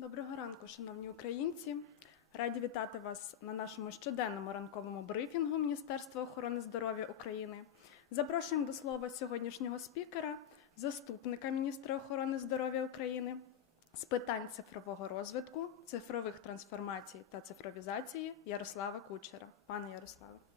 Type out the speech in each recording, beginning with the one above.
Доброго ранку, шановні українці. Раді вітати вас на нашому щоденному ранковому брифінгу Міністерства охорони здоров'я України. Запрошуємо до слова сьогоднішнього спікера, заступника міністра охорони здоров'я України з питань цифрового розвитку, цифрових трансформацій та цифровізації Ярослава Кучера. Пане Ярославе.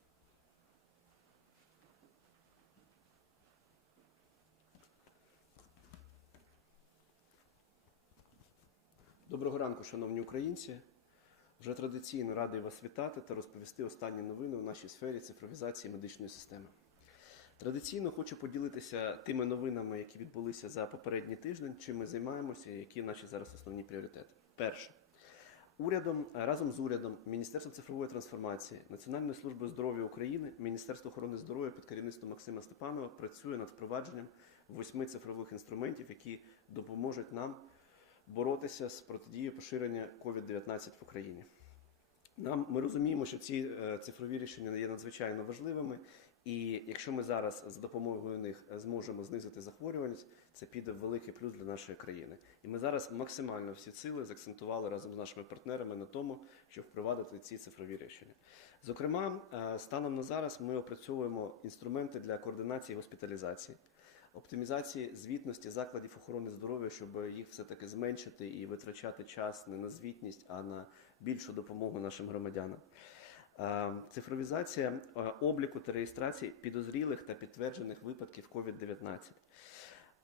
Доброго ранку, шановні українці. Вже традиційно радий вас вітати та розповісти останні новини в нашій сфері цифровізації медичної системи. Традиційно хочу поділитися тими новинами, які відбулися за попередній тиждень, чим ми займаємося, і які наші зараз основні пріоритети. Перше. Урядом разом з урядом, Міністерством цифрової трансформації, Національною службою здоров'я України, Міністерство охорони здоров'я під керівництвом Максима Степанова працює над впровадженням восьми цифрових інструментів, які допоможуть нам боротися з протидією поширення COVID-19 в Україні. Нам ми розуміємо, що ці е, цифрові рішення є надзвичайно важливими, і якщо ми зараз з допомогою них зможемо знизити захворюваність, це піде в великий плюс для нашої країни. І ми зараз максимально всі сили закцентували разом з нашими партнерами на тому, щоб впровадити ці цифрові рішення. Зокрема, е, станом на зараз ми опрацьовуємо інструменти для координації госпіталізації оптимізації звітності закладів охорони здоров'я, щоб їх все-таки зменшити і витрачати час не на звітність, а на більшу допомогу нашим громадянам. Е, Цифровізація е, обліку та реєстрації підозрілих та підтверджених випадків COVID-19.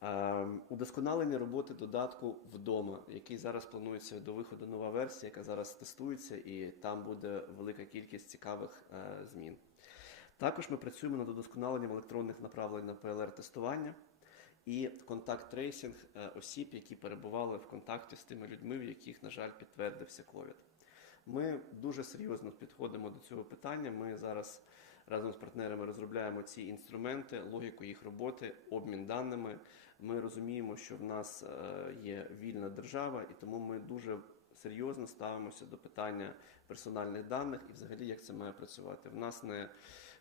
Е, Удосконалення роботи додатку вдома, який зараз планується до виходу нова версія, яка зараз тестується, і там буде велика кількість цікавих змін. Також ми працюємо над удосконаленням електронних направлень на ПЛР-тестування і контакт-трейсинг е, осіб, які перебували в контакті з тими людьми, в яких, на жаль, підтвердився ковід. Ми дуже серйозно підходимо до цього питання. Ми зараз разом з партнерами розробляємо ці інструменти, логіку їх роботи, обмін даними. Ми розуміємо, що в нас е, є вільна держава, і тому ми дуже серйозно ставимося до питання персональних даних і взагалі як це має працювати. В нас не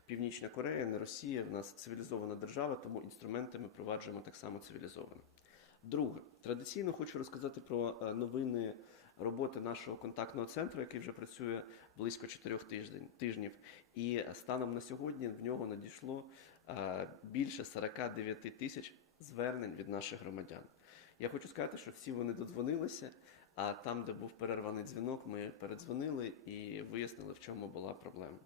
Північна Корея, не Росія, в нас цивілізована держава, тому інструменти ми впроваджуємо так само цивілізовано. Друге, традиційно хочу розказати про е, новини роботи нашого контактного центру, який вже працює близько чотирьох тижнів. І станом на сьогодні в нього надійшло е, більше 49 тисяч звернень від наших громадян. Я хочу сказати, що всі вони додзвонилися, а там, де був перерваний дзвінок, ми передзвонили і вияснили, в чому була проблема.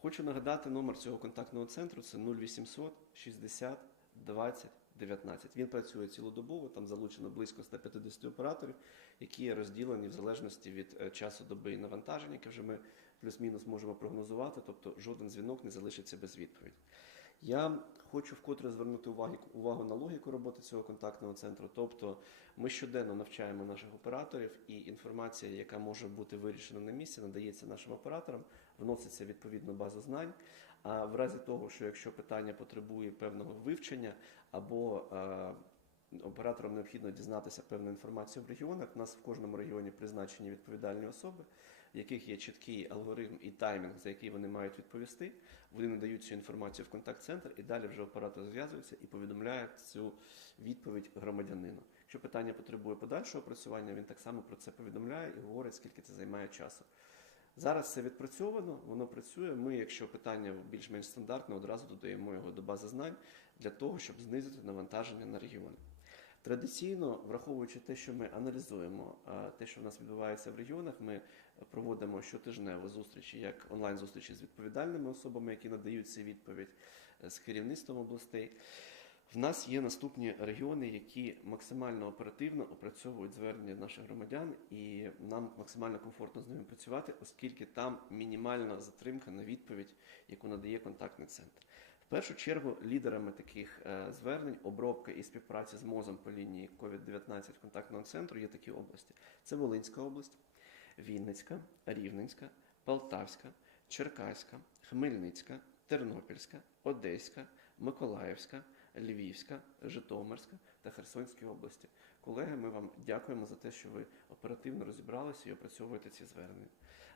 Хочу нагадати номер цього контактного центру: це 0800 60 20 19. Він працює цілодобово, там залучено близько 150 операторів, які розділені в залежності від е, часу доби і навантаження, яке вже ми плюс-мінус можемо прогнозувати, тобто жоден дзвінок не залишиться без відповіді. Я хочу вкотре звернути увагу, увагу на логіку роботи цього контактного центру. Тобто ми щоденно навчаємо наших операторів, і інформація, яка може бути вирішена на місці, надається нашим операторам, вноситься відповідно базу знань. А в разі того, що якщо питання потребує певного вивчення або е, Операторам необхідно дізнатися певну інформацію в регіонах. У нас в кожному регіоні призначені відповідальні особи, в яких є чіткий алгоритм і таймінг, за який вони мають відповісти. Вони надають цю інформацію в контакт-центр, і далі вже оператор зв'язується і повідомляє цю відповідь громадянину. Якщо питання потребує подальшого опрацювання, він так само про це повідомляє і говорить, скільки це займає часу. Зараз це відпрацьовано, воно працює. Ми, якщо питання більш-менш стандартне, одразу додаємо його до бази знань для того, щоб знизити навантаження на регіони. Традиційно, враховуючи те, що ми аналізуємо те, що в нас відбувається в регіонах, ми проводимо щотижневі зустрічі, як онлайн-зустрічі з відповідальними особами, які надають цю відповідь е, з керівництвом областей. В нас є наступні регіони, які максимально оперативно опрацьовують звернення наших громадян, і нам максимально комфортно з ними працювати, оскільки там мінімальна затримка на відповідь, яку надає контактний центр. В першу чергу лідерами таких е, звернень, обробки і співпраці з МОЗом по лінії COVID-19 контактного центру є такі області: це Волинська область, Вінницька, Рівненська, Полтавська, Черкаська, Хмельницька, Тернопільська, Одеська, Миколаївська. Львівська, Житомирська та Херсонській області. Колеги, ми вам дякуємо за те, що ви оперативно розібралися і опрацьовуєте ці звернення.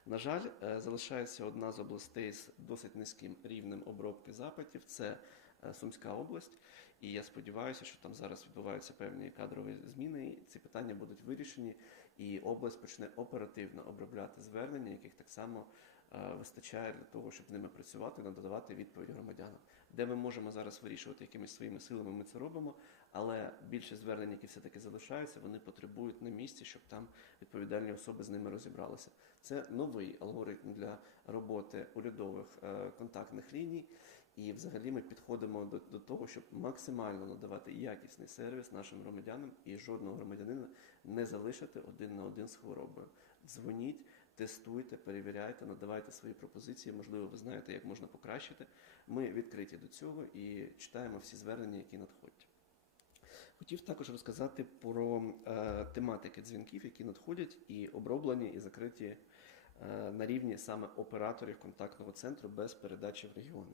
На жаль, е, залишається одна з областей з досить низьким рівнем обробки запитів це е, Сумська область. І я сподіваюся, що там зараз відбуваються певні кадрові зміни. і Ці питання будуть вирішені, і область почне оперативно обробляти звернення, яких так само е, вистачає для того, щоб з ними працювати, надавати відповідь громадянам. Де ми можемо зараз вирішувати якимись своїми силами, ми це робимо. Але більше звернень, які все-таки залишаються, вони потребують на місці, щоб там відповідальні особи з ними розібралися. Це новий алгоритм для роботи урядових е, контактних ліній. І взагалі ми підходимо до, до того, щоб максимально надавати якісний сервіс нашим громадянам і жодного громадянина не залишити один на один з хворобою. Дзвоніть, тестуйте, перевіряйте, надавайте свої пропозиції. Можливо, ви знаєте, як можна покращити. Ми відкриті до цього і читаємо всі звернення, які надходять. Хотів також розказати про е, тематики дзвінків, які надходять і оброблені, і закриті е, на рівні саме операторів контактного центру без передачі в регіони.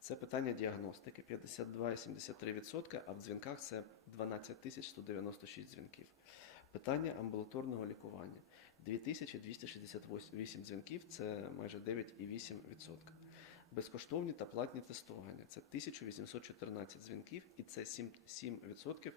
Це питання діагностики 52,73%, а в дзвінках це 12 тисяч 196 дзвінків. Питання амбулаторного лікування 2268 дзвінків, це майже 9,8%. Безкоштовні та платні тестування це 1814 дзвінків, і це 7%, 7%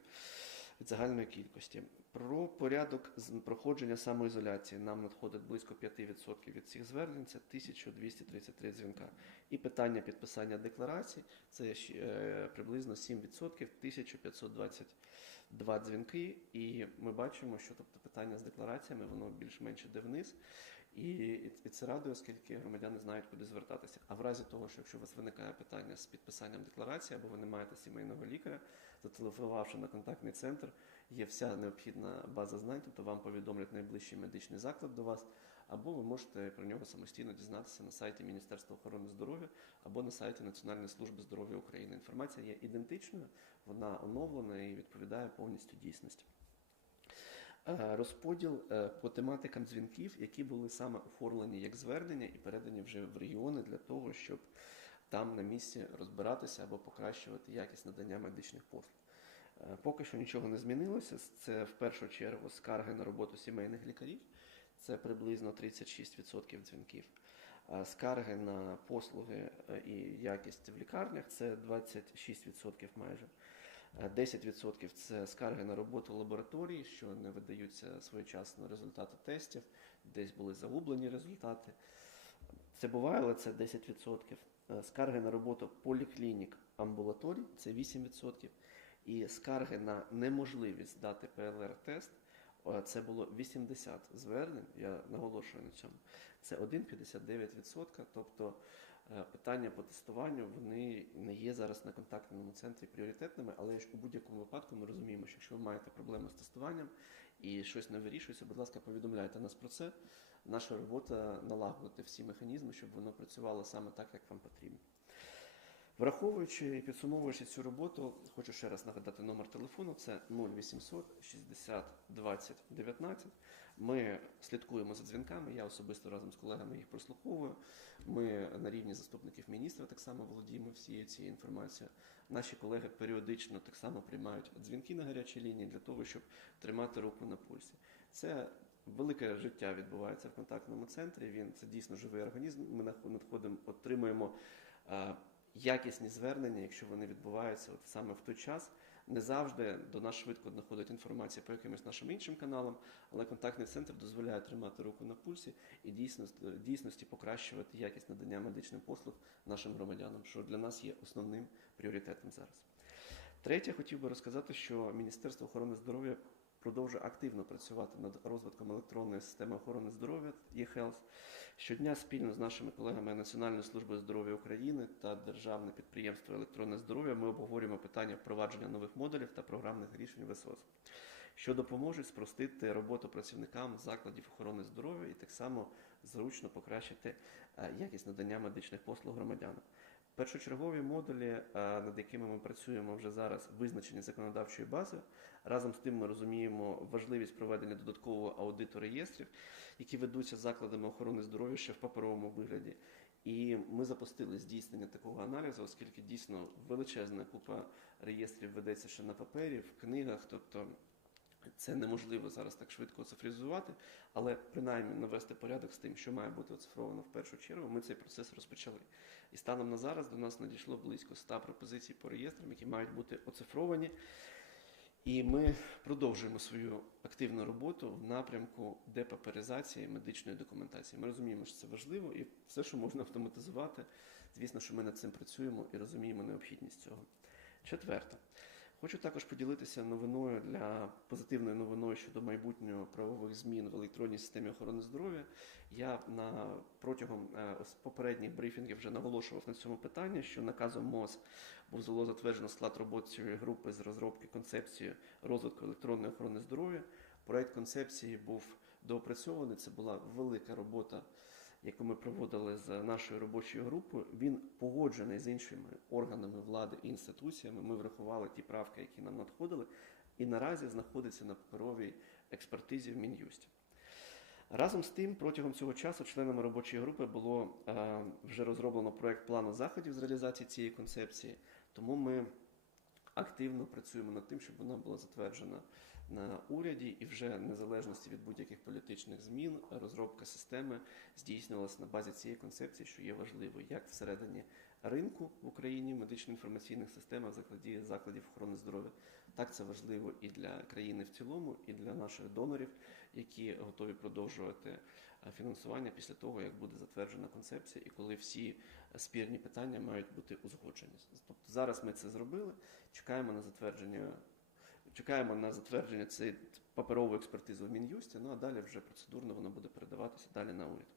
від загальної кількості. Про порядок проходження самоізоляції нам надходить близько 5% від цих звернень, це 1233 дзвінка. І питання підписання декларацій це е, приблизно 7%, 1522 дзвінки. І ми бачимо, що тобто питання з деклараціями воно більш-менш іде вниз. І, і це радує, оскільки громадяни знають, куди звертатися. А в разі того, що якщо у вас виникає питання з підписанням декларації, або ви не маєте сімейного лікаря, зателефонувавши на контактний центр, є вся необхідна база знань, тобто вам повідомлять найближчий медичний заклад до вас, або ви можете про нього самостійно дізнатися на сайті Міністерства охорони здоров'я або на сайті Національної служби здоров'я України. Інформація є ідентичною, вона оновлена і відповідає повністю дійсності. Е, Розподіл е, по тематикам дзвінків, які були саме оформлені як звернення і передані вже в регіони для того, щоб там на місці розбиратися або покращувати якість надання медичних послуг. Е, Поки що нічого не змінилося. Це в першу чергу скарги на роботу сімейних лікарів, це приблизно 36% дзвінків. А Скарги на послуги е, і якість в лікарнях це 26% майже. Е, 10% це скарги на роботу лабораторії, що не видаються своєчасно результати тестів, десь були загублені результати. Це буває, але це 10%. Е, Скарги на роботу поліклінік амбулаторій це 8%. І скарги на неможливість здати ПЛР-тест е, це було 80 звернень, я наголошую на цьому. Це 1,59%. Тобто е, питання по тестуванню вони не є зараз на контактному центрі пріоритетними, але у будь-якому випадку ми розуміємо, що якщо ви маєте проблеми з тестуванням і щось не вирішується, будь ласка, повідомляйте нас про це. Наша робота налагодити всі механізми, щоб воно працювало саме так, як вам потрібно. Враховуючи і підсумовуючи цю роботу, хочу ще раз нагадати номер телефону: це 0800 60 20 19. Ми слідкуємо за дзвінками. Я особисто разом з колегами їх прослуховую. Ми на рівні заступників міністра так само володіємо всією цією інформацією. Наші колеги періодично так само приймають дзвінки на гарячій лінії для того, щоб тримати руку на пульсі. Це велике життя відбувається в контактному центрі. Він це дійсно живий організм. Ми надходимо, отримуємо е, якісні звернення, якщо вони відбуваються от саме в той час. Не завжди до нас швидко знаходить інформація по якимось нашим іншим каналам, але контактний центр дозволяє тримати руку на пульсі і дійсно, дійсності покращувати якість надання медичних послуг нашим громадянам, що для нас є основним пріоритетом зараз. Третє, хотів би розказати, що Міністерство охорони здоров'я продовжує активно працювати над розвитком електронної системи охорони здоров'я eHealth. Щодня спільно з нашими колегами Національної служби здоров'я України та Державне підприємство електронне здоров'я ми обговорюємо питання впровадження нових модулів та програмних рішень ВСОС, що допоможуть спростити роботу працівникам закладів охорони здоров'я і так само зручно покращити е, якість надання медичних послуг громадянам. Першочергові модулі, е, над якими ми працюємо вже зараз, визначені законодавчою базою. Разом з тим ми розуміємо важливість проведення додаткового аудиту реєстрів, які ведуться закладами охорони здоров'я ще в паперовому вигляді. І ми запустили здійснення такого аналізу, оскільки дійсно величезна купа реєстрів ведеться ще на папері, в книгах. Тобто Це неможливо зараз так швидко оцифризувати, але принаймні навести порядок з тим, що має бути оцифровано в першу чергу. Ми цей процес розпочали. І станом на зараз до нас надійшло близько 100 пропозицій по реєстрам, які мають бути оцифровані. І ми продовжуємо свою активну роботу в напрямку депаперизації медичної документації. Ми розуміємо, що це важливо, і все, що можна автоматизувати, звісно, що ми над цим працюємо і розуміємо необхідність цього. Четверте. Хочу також поділитися новиною для позитивною новиною щодо майбутнього правових змін в електронній системі охорони здоров'я. Я на протягом е, попередніх брифінгів вже наголошував на цьому питанні, що наказом МОЗ було затверджено склад робочої групи з розробки концепції розвитку електронної охорони здоров'я. Проект концепції був доопрацьований. Це була велика робота, яку ми проводили з нашою робочою групою. Він погоджений з іншими органами влади і інституціями. Ми врахували ті правки, які нам надходили, і наразі знаходиться на паперовій експертизі в Мін'юсті. Разом з тим, протягом цього часу членами робочої групи було е, вже розроблено проект плану заходів з реалізації цієї концепції, тому ми активно працюємо над тим, щоб вона була затверджена на уряді і вже незалежності від будь-яких політичних змін розробка системи здійснювалася на базі цієї концепції, що є важливою як всередині ринку в Україні медично-інформаційних системах закладів, закладів охорони здоров'я. Так це важливо і для країни в цілому, і для наших донорів, які готові продовжувати е, фінансування після того, як буде затверджена концепція, і коли всі спірні питання мають бути узгоджені. Тобто зараз ми це зробили. Чекаємо на затвердження. Чекаємо на затвердження цієї паперової експертизи в Мін'юсті, ну а далі вже процедурно воно буде передаватися далі на уряд.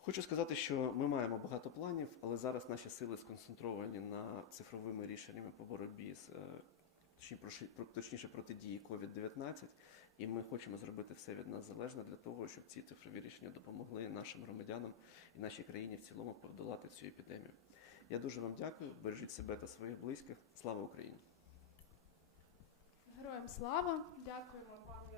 Хочу сказати, що ми маємо багато планів, але зараз наші сили сконцентровані на цифровими рішеннями по боротьбі з е, точніше протидії COVID-19, і ми хочемо зробити все від нас залежне для того, щоб ці цифрові рішення допомогли нашим громадянам і нашій країні в цілому подолати цю епідемію. Я дуже вам дякую. Бережіть себе та своїх близьких. Слава Україні! Героям слава! Дякуємо пану